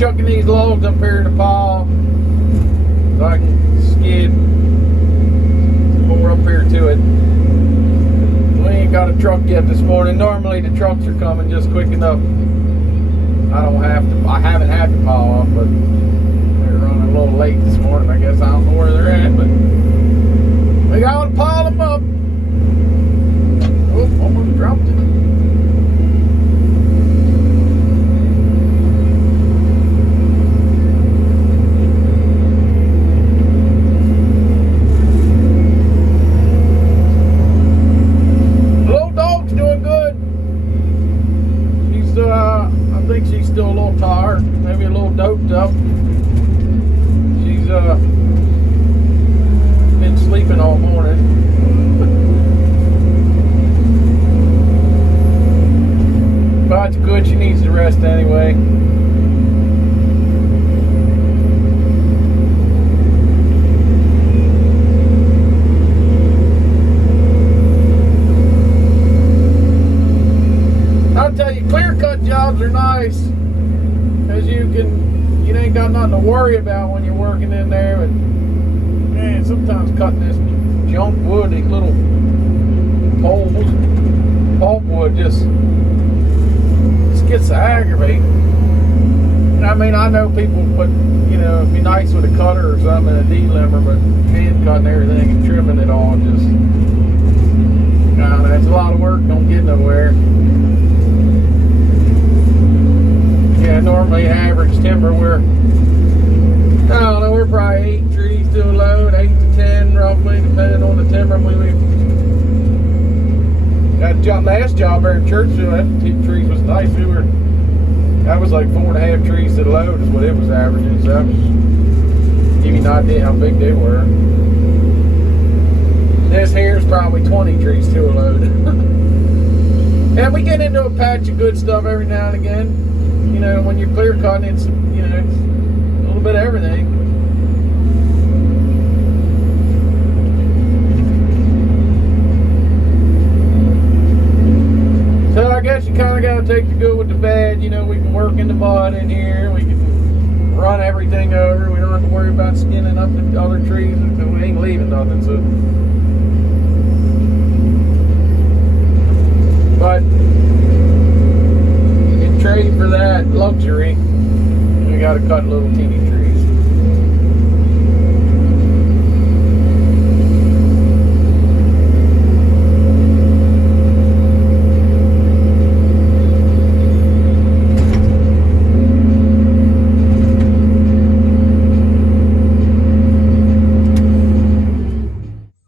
chucking these logs up here in the pile so I can skid more up here to it. We ain't got a truck yet this morning. Normally the trucks are coming just quick enough. I haven't had to pile off, but they're running a little late this morning. I guess I don't know where they're at, but we gotta pile them up. Oh, almost dropped it. I think she's still a little tired, maybe a little doped up. She's been sleeping all morning. But it's good, she needs to rest anyway. I'll tell you, clear cut jobs are nice because you ain't got nothing to worry about when you're working in there. But man, sometimes cutting this junk wood, these little poles, pulpwood, just gets aggravating. And I mean, I know people put, it'd be nice with a cutter or something and a delimber, but hand cutting everything and trimming it all just, that's a lot of work. Don't get nowhere. Yeah, normally average timber, we're probably 8 trees to a load, 8 to 10 roughly, depending on the timber. That last job there in Churchville, that trees was nice. That was like 4.5 trees to the load is what it was averaging. So that was give you an idea how big they were. This here is probably 20 trees to a load. And we get into a patch of good stuff every now and again. When you're clear cutting, it's a little bit of everything. So I guess you kind of got to take the good with the bad. We can work in the mud in here. We can run everything over. We don't have to worry about skinning up the other trees until we ain't leaving nothing. So, but trade for that luxury, we got to cut little teeny trees.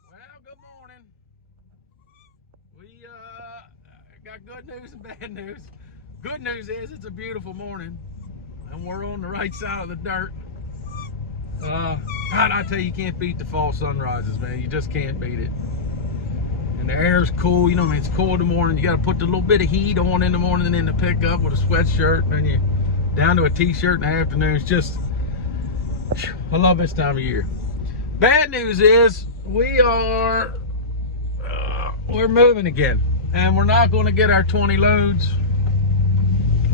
Well, good morning. We got good news and bad news. Good news is it's a beautiful morning and we're on the right side of the dirt. God, I tell you, you can't beat the fall sunrises, man. You just can't beat it. And the air's cool, it's cool in the morning. You got to put the little bit of heat on in the morning and then to pick up with a sweatshirt, and then you down to a t-shirt in the afternoon. It's just, I love this time of year. Bad news is we're moving again, and we're not going to get our 20 loads.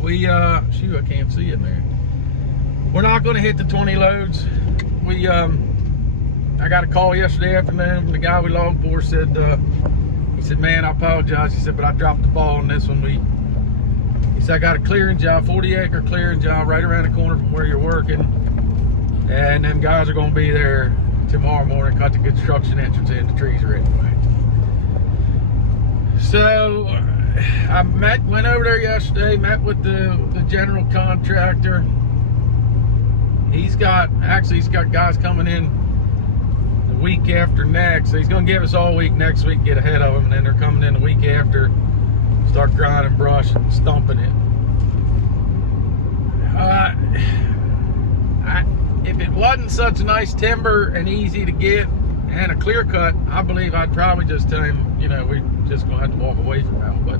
Shoot, I can't see it there. We're not going to hit the 20 loads. I got a call yesterday afternoon from the guy we logged for. Said, he said, man, I apologize. He said, but I dropped the ball on this one. He said, I got a clearing job, 40-acre clearing job right around the corner from where you're working. And them guys are going to be there tomorrow morning, cut the construction entrance in. The trees are ready. So I went over there yesterday, met with the general contractor. He's got guys coming in the week after next. So he's going to give us all week next week, get ahead of them, and then they're coming in the week after, start grinding brush and stumping it. If it wasn't such a nice timber and easy to get and a clear cut, I believe I'd probably just tell him, we're just going to have to walk away from that. But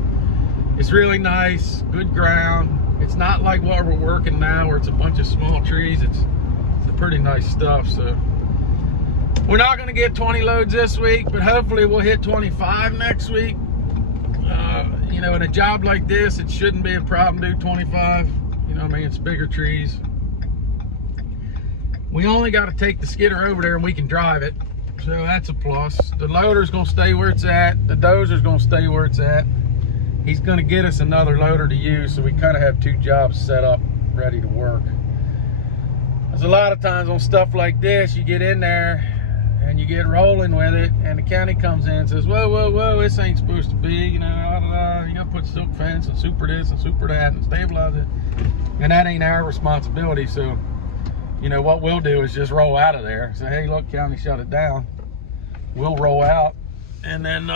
it's really nice, good ground. It's not like what we're working now where it's a bunch of small trees. It's a pretty nice stuff. So we're not going to get 20 loads this week, but hopefully we'll hit 25 next week. In a job like this, it shouldn't be a problem to do 25. It's bigger trees. We only got to take the skidder over there and we can drive it. So that's a plus. The loader's gonna stay where it's at. The dozer's gonna stay where it's at. He's gonna get us another loader to use, so we kind of have two jobs set up, ready to work. There's a lot of times on stuff like this, you get in there and you get rolling with it, and the county comes in and says, whoa, this ain't supposed to be, you know, you gotta put silk fence and super this and super that and stabilize it. And that ain't our responsibility. So, you know, what we'll do is just roll out of there. Say, hey, look, county shut it down. We'll roll out and then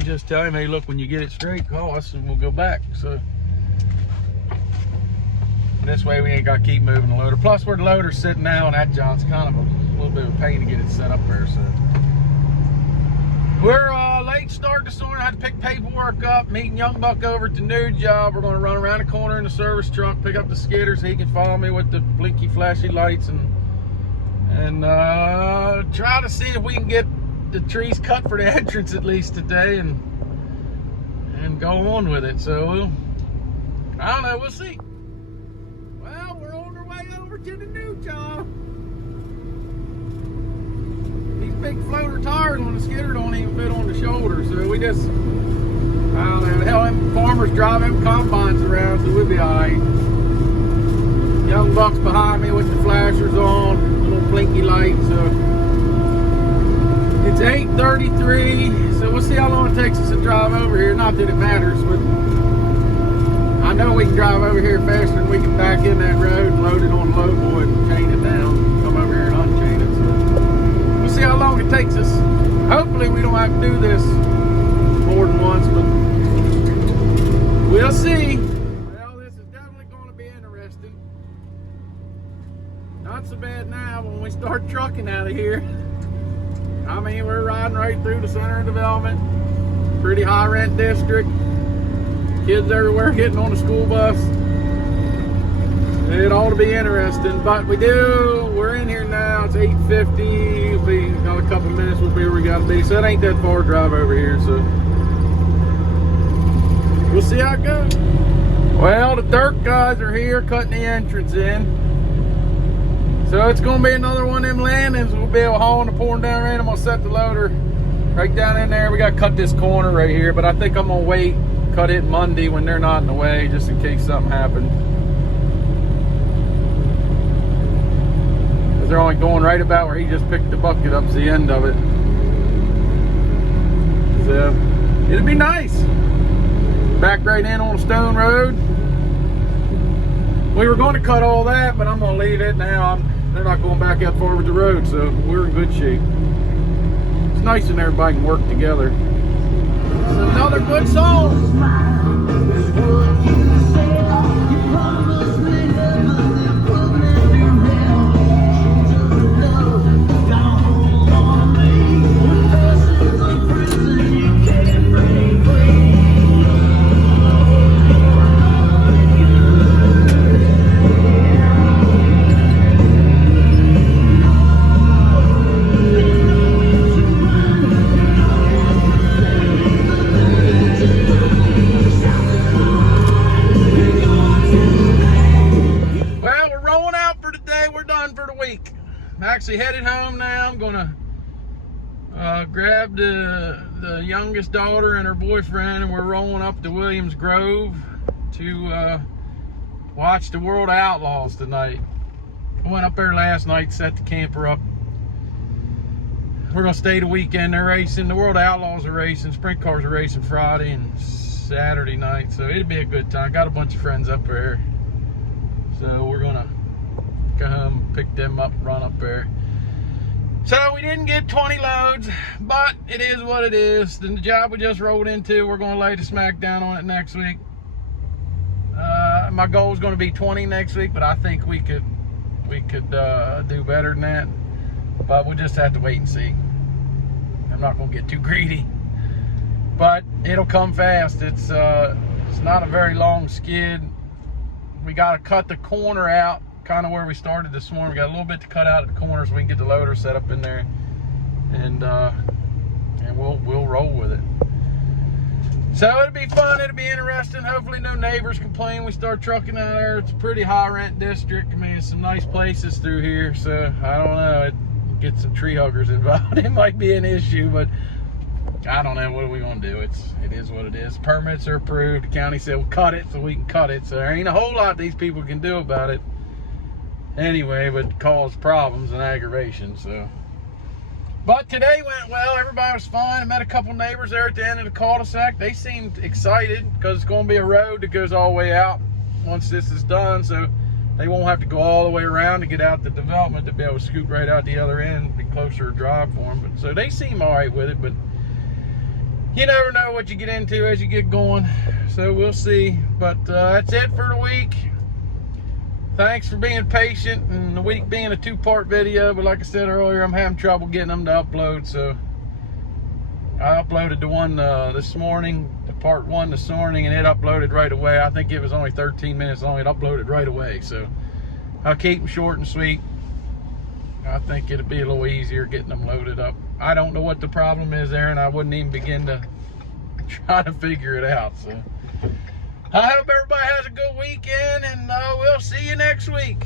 just tell him, hey, look, when you get it straight, call us and we'll go back. So this way we ain't got to keep moving the loader. Plus, where the loader's sitting now, and that job's kind of a little bit of a pain to get it set up there. So we're late start this morning. I had to pick paperwork up, meeting Young Buck over at the new job. We're going to run around the corner in the service truck, pick up the skidder so he can follow me with the blinky flashy lights, and try to see if we can get the trees cut for the entrance at least today, and go on with it. So I don't know, we'll see. Well, we're on our way over to the new job. These big floater tires on the skidder don't even fit on the shoulder, so we just, I don't know, hell, them farmers drive them combines around, so we'll be alright. Young Buck's behind me with the flashers on, little blinky lights. So it's 8:33, so we'll see how long it takes us to drive over here. Not that it matters, but I know we can drive over here faster than we can back in that road and load it on the load board and chain it down, come over here and unchain it. So we'll see how long it takes us. Hopefully we don't have to do this more than once, but we'll see. Well, this is definitely going to be interesting. Not so bad now, but when we start trucking out of here, I mean, we're riding right through the center of development. Pretty high rent district. Kids everywhere getting on the school bus. It ought to be interesting, but we're in here now. It's 8:50. It'll be another couple minutes, we'll be where we gotta be. So it ain't that far to drive over here, so we'll see how it goes. Well, the dirt guys are here cutting the entrance in. So it's gonna be another one of them landings. We'll be able to haul in the pouring down rain. I'm gonna set the loader right down in there. We gotta cut this corner right here, but I think I'm gonna wait, cut it Monday when they're not in the way, just in case something happened. Because they're only going right about where he just picked the bucket up to the end of it. So it'd be nice. Back right in on the stone road. We were going to cut all that, but I'm going to leave it now. They're not going back that far with the road, so we're in good shape. It's nice when everybody can work together. It's another good song. Actually headed home now. I'm gonna grab the youngest daughter and her boyfriend, and we're rolling up to Williams Grove to watch the World Outlaws tonight. I went up there last night, set the camper up. We're gonna stay the weekend. They're racing. The World Outlaws are racing. Sprint cars are racing Friday and Saturday night, so it'll be a good time. Got a bunch of friends up there, so we're gonna come pick them up, run up there. So we didn't get 20 loads, but it is what it is. The job we just rolled into, we're going to lay the smack down on it next week. My goal is going to be 20 next week, but I think we could do better than that. But we'll just have to wait and see. I'm not going to get too greedy, but it'll come fast. It's not a very long skid. We got to cut the corner out, kind of where we started this morning. We got a little bit to cut out at the corner so we can get the loader set up in there, and we'll roll with it. So it'll be fun, it'll be interesting. Hopefully no neighbors complain we start trucking out there. It's a pretty high rent district. I mean, some nice places through here, so I don't know. It get some tree huggers involved. It might be an issue, but I don't know. What are we gonna do? It is what it is. Permits are approved. The county said we'll cut it, so we can cut it. So there ain't a whole lot these people can do about it anyway, but cause problems and aggravation. So, but today went well. Everybody was fine. I met a couple neighbors there at the end of the cul-de-sac. They seemed excited because it's going to be a road that goes all the way out once this is done, so they won't have to go all the way around to get out the development, to be able to scoot right out the other end, be closer to drive for them. But so they seem all right with it, but you never know what you get into as you get going, so we'll see. But that's it for the week. Thanks for being patient, and the week being a two-part video, but like I said earlier, I'm having trouble getting them to upload, so I uploaded the one this morning, the part 1 this morning, and it uploaded right away. I think it was only 13 minutes long. It uploaded right away, so I'll keep them short and sweet. I think it'll be a little easier getting them loaded up. I don't know what the problem is there, and I wouldn't even begin to try to figure it out. So I hope everybody has a good weekend, and we'll see you next week.